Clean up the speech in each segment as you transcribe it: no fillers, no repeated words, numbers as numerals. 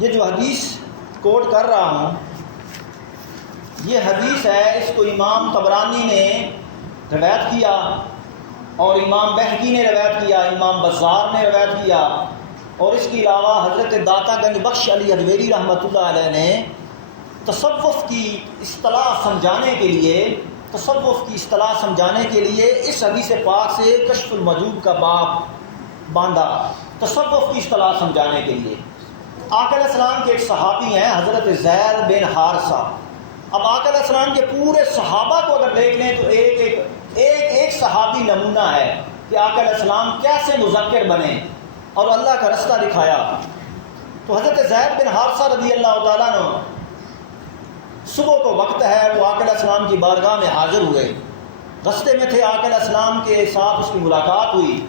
یہ جو حدیث کوٹ کر رہا ہوں یہ حدیث ہے، اس کو امام طبرانی نے روایت کیا اور امام بہقی نے روایت کیا، امام بزار نے روایت کیا، اور اس کے علاوہ حضرت داتا گنج بخش علی ادویری رحمۃ اللہ علیہ نے تصوف کی اصطلاح سمجھانے کے لیے اس حدیث پاک سے کشف المجوب کا باب باندھا، تصوف کی اصطلاح سمجھانے کے لیے۔ آقا علیہ السلام کے ایک صحابی ہیں حضرت زید بن حارثہ۔ اب آقا علیہ السلام کے پورے صحابہ کو اگر دیکھ لیں تو ایک صحابی نمونہ ہے کہ آقا علیہ السلام کیسے مذکر بنے اور اللہ کا رستہ دکھایا۔ تو حضرت زید بن حارثہ رضی اللہ تعالیٰ عنہ صبح کو وقت ہے، وہ آقا علیہ السلام کی بارگاہ میں حاضر ہوئے، رستے میں تھے، آقا علیہ السلام کے ساتھ اس کی ملاقات ہوئی۔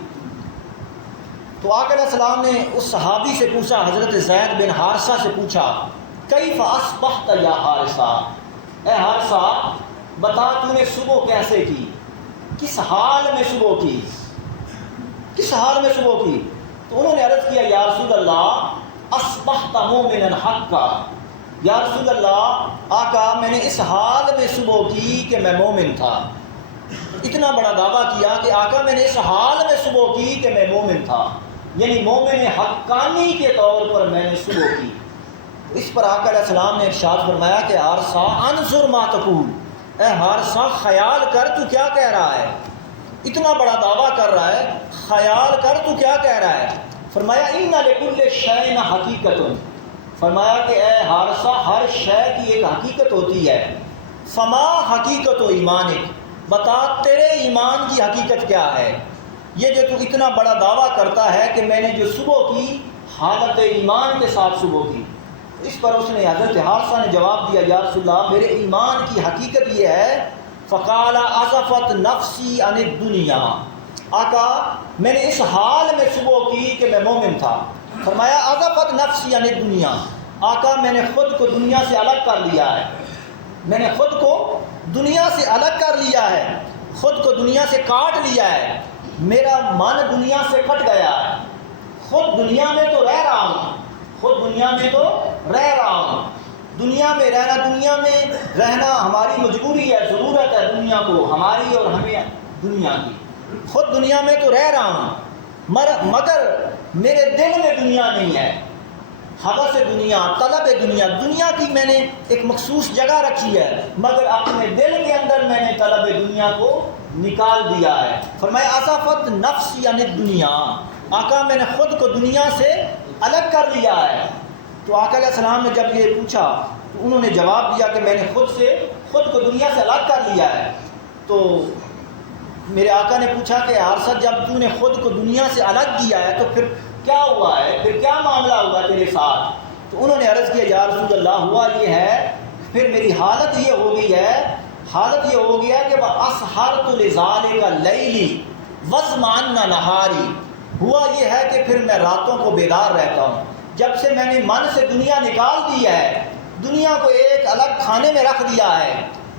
تو آقا علیہ السلام نے اس صحابی سے پوچھا، حضرت زید بن حارثہ سے پوچھا، کیف اصبحت یا حارثہ، اے حارثہ بتا تو نے صبح کیسے کی، کس حال میں صبح کی، کس حال میں صبح کی؟ تو انہوں نے عرض کیا، یا رسول اللہ اصبحت مومنا حقا، یا رسول اللہ آقا میں نے اس حال میں صبح کی کہ میں مومن تھا۔ اتنا بڑا دعویٰ کیا کہ آقا میں نے اس حال میں صبح کی کہ میں مومن تھا، یعنی مومن حقانی کے طور پر میں نے صبح کی۔ اس پر آقا علیہ السلام نے ارشاد فرمایا کہ حارثہ انظر ما تقول، اے حارثہ خیال کر تو کیا کہہ رہا ہے، اتنا بڑا دعویٰ کر رہا ہے، خیال کر تو کیا کہہ رہا ہے۔ فرمایا ان لکل شیء حقیقت، فرمایا کہ اے حارثہ ہر شے کی ایک حقیقت ہوتی ہے۔ فما حقیقت و ایمانک، بتا تیرے ایمان کی حقیقت کیا ہے، یہ جو تو اتنا بڑا دعویٰ کرتا ہے کہ میں نے جو صبح کی حالت ایمان کے ساتھ صبح کی۔ اس پر اس نے حضرت حارثہ نے جواب دیا، یا رسول اللہ میرے ایمان کی حقیقت یہ ہے، فقال عزفت نفسی عن الدنیا، آقا میں نے اس حال میں صبح کی کہ میں مومن تھا۔ فرمایا عزفت نفسی عن الدنیا، آقا میں نے خود کو دنیا سے الگ کر لیا ہے، میں نے خود کو دنیا سے الگ کر لیا ہے، خود کو دنیا سے کاٹ لیا ہے، میرا من دنیا سے کٹ گیا ہے، خود دنیا میں تو رہ رہا ہوں، خود دنیا میں تو رہ رہا ہوں، دنیا میں رہنا ہماری مجبوری ہے، ضرورت ہے دنیا کو ہماری اور ہمیں دنیا کی، خود دنیا میں تو رہ رہا ہوں مگر میرے دل میں دنیا نہیں ہے، حوث دنیا، طلب دنیا، دنیا کی میں نے ایک مخصوص جگہ رکھی ہے مگر اپنے دل کے اندر میں نے طلب دنیا کو نکال دیا ہے۔ فرمایا عزفت نفسی عن الدنیا، آقا میں نے خود کو دنیا سے الگ کر لیا ہے۔ تو آقا علیہ السلام نے جب یہ پوچھا تو انہوں نے جواب دیا کہ میں نے خود کو دنیا سے الگ کر لیا ہے۔ تو میرے آقا نے پوچھا کہ حارثہ جب تو نے خود کو دنیا سے الگ کیا ہے تو پھر کیا ہوا ہے، پھر کیا معاملہ ہوا تیرے ساتھ؟ تو انہوں نے عرض کیا، یا رسول اللہ ہوا یہ ہے، پھر میری حالت یہ ہو گئی ہے کہ وَأَسْحَرْتُ لِذَلِكَ اللَّيْلِ وَزْمَعَنَّ نَهَارِ، ہوا یہ ہے کہ پھر میں راتوں کو بیدار رہتا ہوں۔ جب سے میں نے من سے دنیا نکال دی ہے، دنیا کو ایک الگ کھانے میں رکھ دیا ہے،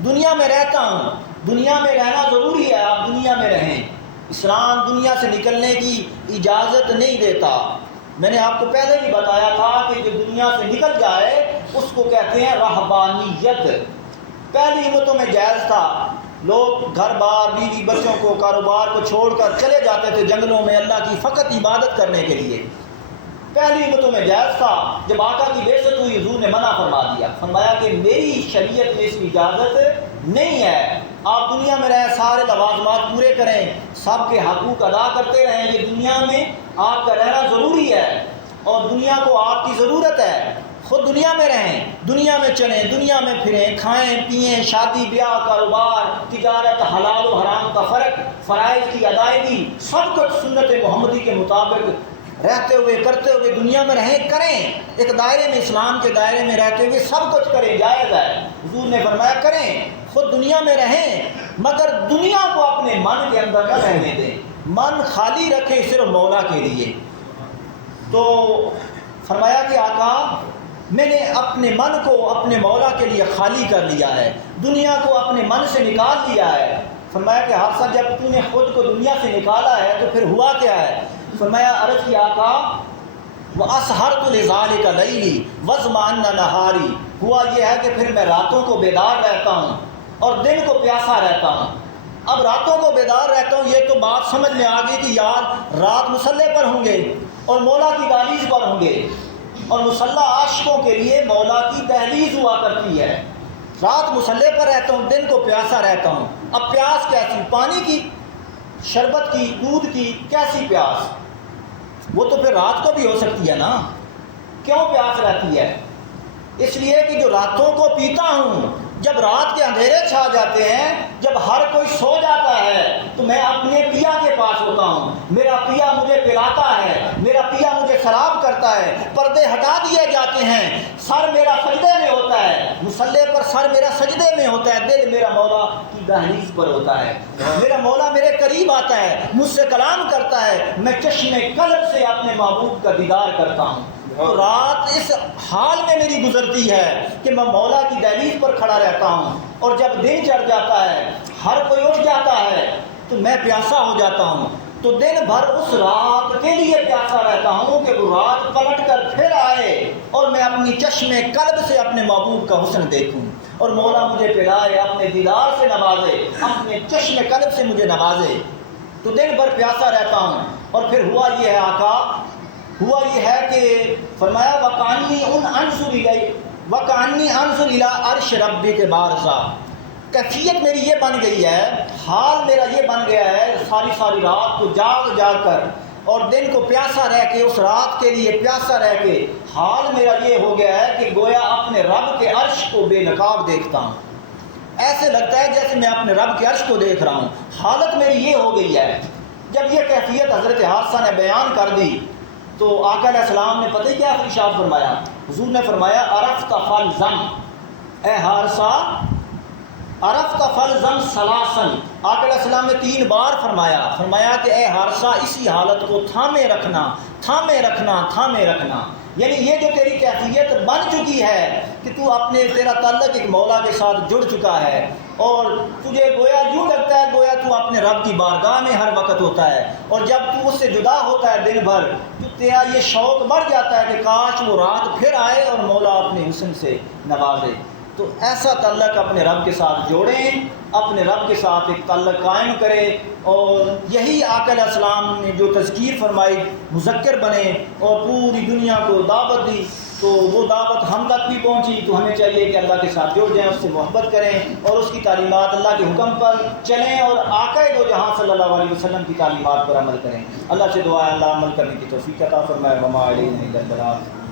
دنیا میں رہتا ہوں، دنیا میں رہنا ضروری ہے، آپ دنیا میں رہیں، اسلام دنیا سے نکلنے کی اجازت نہیں دیتا۔ میں نے آپ کو پہلے بھی بتایا تھا کہ جو دنیا سے نکل جائے اس کو کہتے ہیں رہبانیت۔ پہلی امتوں میں جائز تھا، لوگ گھر بار بیوی بچوں کو کاروبار کو چھوڑ کر چلے جاتے تھے جنگلوں میں اللہ کی فقط عبادت کرنے کے لیے، پہلی امتوں میں جائز تھا۔ جب آقا کی بعثت ہوئی حضور نے منع فرما دیا، فرمایا کہ میری شریعت میں اس کی اجازت نہیں ہے، آپ دنیا میں رہیں، سارے لوازمات پورے کریں، سب کے حقوق ادا کرتے رہیں، یہ دنیا میں آپ کا رہنا ضروری ہے اور دنیا کو آپ کی ضرورت ہے، خود دنیا میں رہیں، دنیا میں چلیں، دنیا میں پھریں، کھائیں پئیں، شادی بیاہ، کاروبار، تجارت، حلال و حرام کا فرق، فرائض کی ادائیگی، سب کچھ سنت محمدی کے مطابق رہتے ہوئے کرتے ہوئے دنیا میں رہیں، کریں، ایک دائرے میں، اسلام کے دائرے میں رہتے ہوئے سب کچھ کریں، جائز ہے۔ حضور نے فرمایا کریں، خود دنیا میں رہیں مگر دنیا کو اپنے من کے اندر نہ رہنے دیں، من خالی رکھیں صرف مولا کے لیے۔ تو فرمایا کہ آقا میں نے اپنے من کو اپنے مولا کے لیے خالی کر لیا ہے، دنیا کو اپنے من سے نکال لیا ہے۔ فرمایا کہ حادثہ جب تو نے خود کو دنیا سے نکالا ہے تو پھر ہوا کیا ہے؟ فرمایا عرض کی آقا وَأَسْهَرْتُ لِذَلِكَ لَيْلِي وَاظْمَأَنَّ نَهَارِي، ہوا یہ ہے کہ پھر میں راتوں کو بیدار رہتا ہوں اور دن کو پیاسا رہتا ہوں۔ اب راتوں کو بیدار رہتا ہوں، یہ تو بات سمجھ میں آ گئی کہ یار رات مصلے پر ہوں گے اور مولا کی دہلیز پر ہوں گے، اور مصلی عاشقوں کے لیے مولا کی دہلیز ہوا کرتی ہے۔ رات مصلے پر رہتا ہوں، دن کو پیاسا رہتا ہوں۔ اب پیاس کیسی؟ پانی کی، شربت کی، دودھ کی، کیسی پیاس؟ وہ تو پھر رات کو بھی ہو سکتی ہے نا۔ کیوں پیاس رہتی ہے؟ اس لیے کہ جو راتوں کو پیتا ہوں، جب رات کے اندھیرے چھا جاتے ہیں، جب ہر کوئی سو جاتا ہے، تو میں اپنے پیا کے پاس ہوتا ہوں، میرا پیا مجھے پلاتا ہے، میرا پیا مجھے شراب کرتا ہے، پردے ہٹا دیے جاتے ہیں، سر میرا سجدے میں ہوتا ہے، مصلے پر سر میرا سجدے میں ہوتا ہے، دل میرا مولا کی دہلیز پر ہوتا ہے، میرا مولا میرے قریب آتا ہے، مجھ سے کلام کرتا ہے، میں چشم قلب سے اپنے محبوب کا دیدار کرتا ہوں۔ تو رات اس حال میں میری گزرتی ہے کہ میں مولا کی دہلیز پر کھڑا رہتا ہوں، اور جب دن چڑھ جاتا ہے، ہر کوئی اٹھ جاتا ہے، تو میں پیاسا ہو جاتا ہوں۔ تو دن بھر اس رات کے لیے پیاسا رہتا ہوں کہ وہ رات پلٹ کر پھر آئے اور میں اپنی چشم قلب سے اپنے محبوب کا حسن دیکھوں، اور مولا مجھے پلائے، اپنے دیدار سے نوازے، اپنے چشم قلب سے مجھے نوازے۔ تو دن بھر پیاسا رہتا ہوں۔ اور پھر ہوا یہ ہے آقا، ہوا یہ ہے کہ فرمایا وَقَعَنِّي أَنظُرُ إِلَىٰ عَرْشِ رَبِّكَ بَارِزًا، کیفیت میری یہ بن گئی ہے، حال میرا یہ بن گیا ہے، ساری رات کو جاگ جاگ کر اور دن کو پیاسا رہ کے، اس رات کے لیے پیاسا رہ کے، حال میرا یہ ہو گیا ہے کہ گویا اپنے رب کے عرش کو بے نقاب دیکھتا ہوں۔ ایسے لگتا ہے جیسے میں اپنے رب کے عرش کو دیکھ رہا ہوں۔ حالت میری یہ ہو گئی ہے۔ جب یہ کیفیت حضرت حادثہ نے بیان کر دی تو آقا علیہ السلام نے پتہ ہی کیا ارشاد فرمایا؟ حضور نے فرمایا عرفت فالزم، اے حارثہ عرفت فالزم ثلاثاً۔ آقا علیہ السلام نے 3 بار فرمایا کہ اے حارثہ اسی حالت کو تھامے رکھنا، تھامے رکھنا، تھامے رکھنا۔ یعنی یہ جو تیری کیفیت بن چکی ہے کہ تو تیرا تعلق ایک مولا کے ساتھ جڑ چکا ہے، اور تجھے گویا یوں لگتا ہے گویا تو اپنے رب کی بارگاہ میں ہر وقت ہوتا ہے، اور جب تو اس سے جدا ہوتا ہے دن بھر تو تیرا یہ شوق بڑھ جاتا ہے کہ کاش وہ رات پھر آئے اور مولا اپنے حسن سے نوازے۔ تو ایسا تعلق اپنے رب کے ساتھ جوڑیں، اپنے رب کے ساتھ ایک تعلق قائم کریں، اور یہی آقا علیہ السلام نے جو تذکیر فرمائی، مذکر بنے اور پوری دنیا کو دعوت دی، تو وہ دعوت ہم تک بھی پہنچی۔ تو ہمیں چاہیے کہ اللہ کے ساتھ جڑ جائیں، اس سے محبت کریں اور اس کی تعلیمات، اللہ کے حکم پر چلیں، اور آقا دو جہاں صلی اللہ علیہ وسلم کی تعلیمات پر عمل کریں۔ اللہ سے دعا ہے اللہ عمل کرنے کی توفیق عطا فرمائے۔ وما علینا الا البلاغ۔